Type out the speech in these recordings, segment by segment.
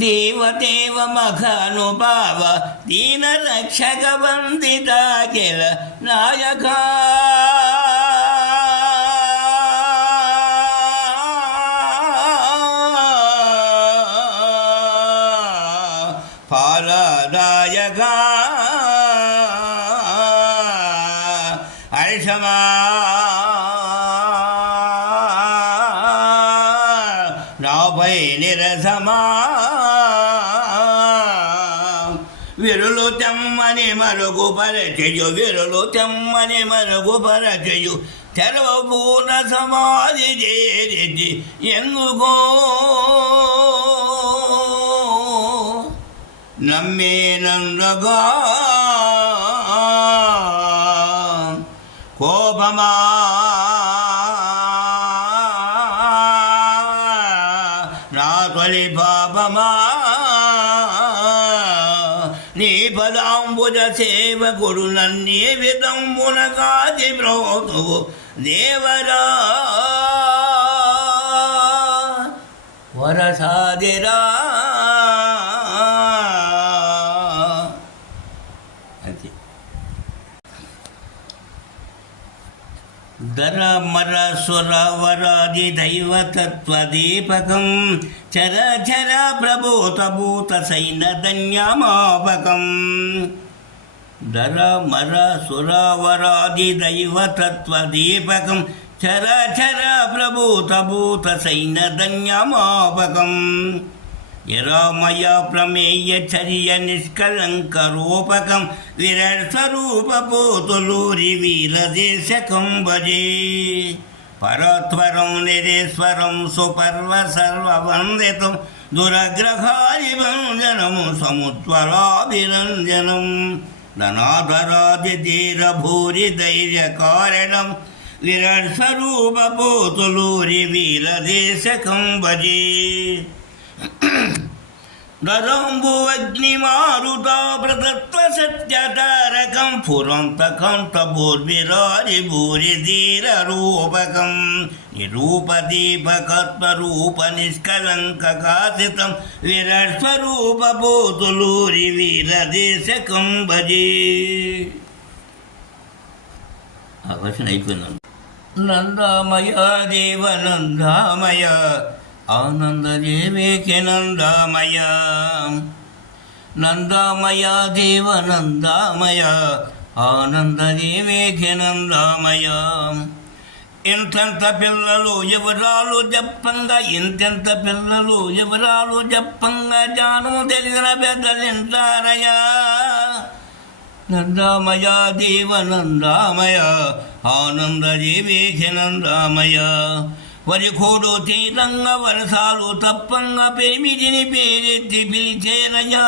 దేవదేవ మఖానుభావ దీన రక్షక వందిత కిల నాయక పాలనాయక హర్షమా నాపై నిరసమా విరులు తెమ్మని మరుగు పరచయు విరులు తెమ్మని మరుగు పరచయు తెరవ పూర్ణ సమాధి చేరి ఎందుకో నమ్మేనందుగా కోపమా నా తొలి పాపమా నీ పదాంబుజ సేవకుడు నన్నే విధంబున కాచి బ్రోతువు దేవరా వరసాదిరా ధర మర సుర వరాది దైవతత్వదీపకం చర చర ప్రభూత భూత సైన ధన్యమాపకం ధర మర సుర వరాది దైవతత్వదీపకం చర చర ప్రభూత భూత సైన ధన్యమాపకం యరామయ ప్రమేయ చర్య నిష్కలంక రూపకం విరస్వరూప పోతులూరి వీరదేశకం భజే పరత్వరం నిరేశ్వరం సుపర్వ సర్వవందితం దురగ్రహారి భంజనం సముజ్వలాభిరంజనం ధనాధరాది ధీర భూరి ధైర్య కారణం విరస్వరూప పోతులూరి వీరదేశకం భజే నరంబువగ్నిమారుతా ప్రతత్వ సత్యతారకం పురంతకంత భూర్విరారి భూరి ధీర రూపకం నిరూపదీపకత్వ రూప నిష్కలంక కాసితం విరస్వరూప పోతులూరి వీరదేశకం భజే. ఆ క్వశ్చన్ అయిపోయింది. నందామయ దేవనందామయ ఆనంద దేవేకి నందామయ నందామయ దేవనందామయ ఆనంద దేవేకి నందామయ ఇంతంత పిల్లలు ఎవరాలు చెప్పంగా ఇంతెంత పిల్లలు ఎవరాలు చెప్పంగా జాను తెలిసిన పెద్దలింటారయ్యా నందామయ దేవనందామయ ఆనంద దేవేకి నందామయ వరికోడు తీరంగ వరసాలు తప్పంగా పెరిమిదిని పేరెత్తి పిలిచేరయ్యా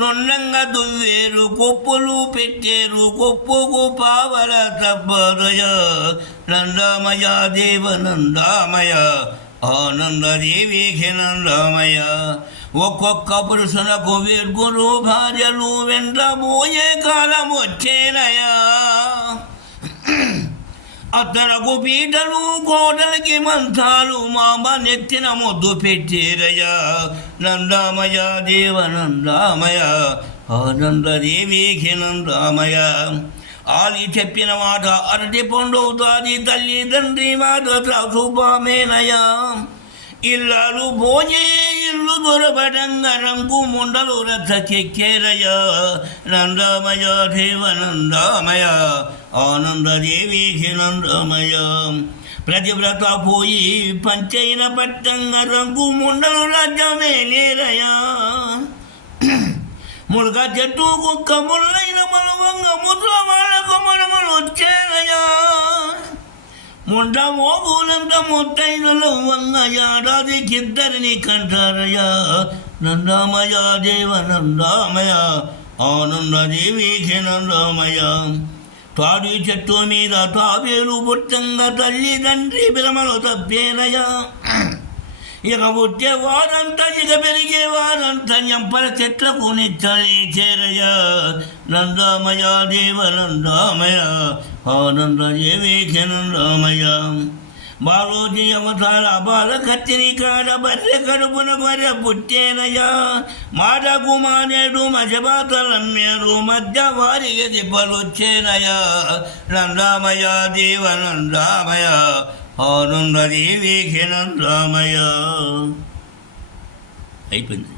నొండంగా దువ్వేరు కొప్పులు పెట్టేరు కొప్పుకు పావల తప్పదయ నందామయ దేవనందామయ ఆనంద దేవేకి నందామయ ఒక్కొక్క పురుషులకు వేర్గురు భార్యలు వెంటబోయే కాలం వచ్చేనయా అతనకు పీటలు కోటలకి మంత్రాలు మామ నెత్తిన ముద్దు పెట్టేరయ్యా నందామయ దేవనందామయ ఆనంద దేవేకి నందామయ ఆలి చెప్పిన మాట అరటి పండువుతాది తల్లి తండ్రి మాట త్రాసుపామేనయా ఇల్లాలు భోజే ఇల్లు దొరబడంగా రంగు ముండలు రథ చెక్కేరయ్యా నందామయ దేవనందామయ ఆనంద దేవేకి నందామయ ప్రతివ్రత పోయి పంచైన పట్టంగా రంగు ముండలు రాజ్యమే లేరయ్యా మురుగ చెట్టు కుక్క ముళ్ళైన మలవంగ ముద్ర వాళ్ళకు మనములు వచ్చేరయ్యా ముండ మోగులంత ముత్తైనలు వంగ ఏడాదికిద్దరిని కంటారయ్యా నందామయ దేవనందామయ ఆనంద దేవేకి నందామయ తాడి చెట్టు మీద తాబేలు పుట్టంగా తల్లి తండ్రి బిలమలు తప్పేనయ్యా ఇక పుట్టేవారంతా ఇక పెరిగేవారంతా ఎంపల చెట్లకు నిచ్చలే చేరయ్యా నందామయ దేవనందామయ ఆనంద దేవేకి నందామయ బాలోజీ అవతార బాల కత్తిని కాడ బర్రె కడుపున బర్రె పుట్టేనయ్యా మాటకు మానేడు మజబాతలమ్మేరు మధ్య వారికి దిబ్బలొచ్చేనయ్యా నందామయ దేవ నందామయ ఆనంద దేవికి నందామయ అయిపోయింది.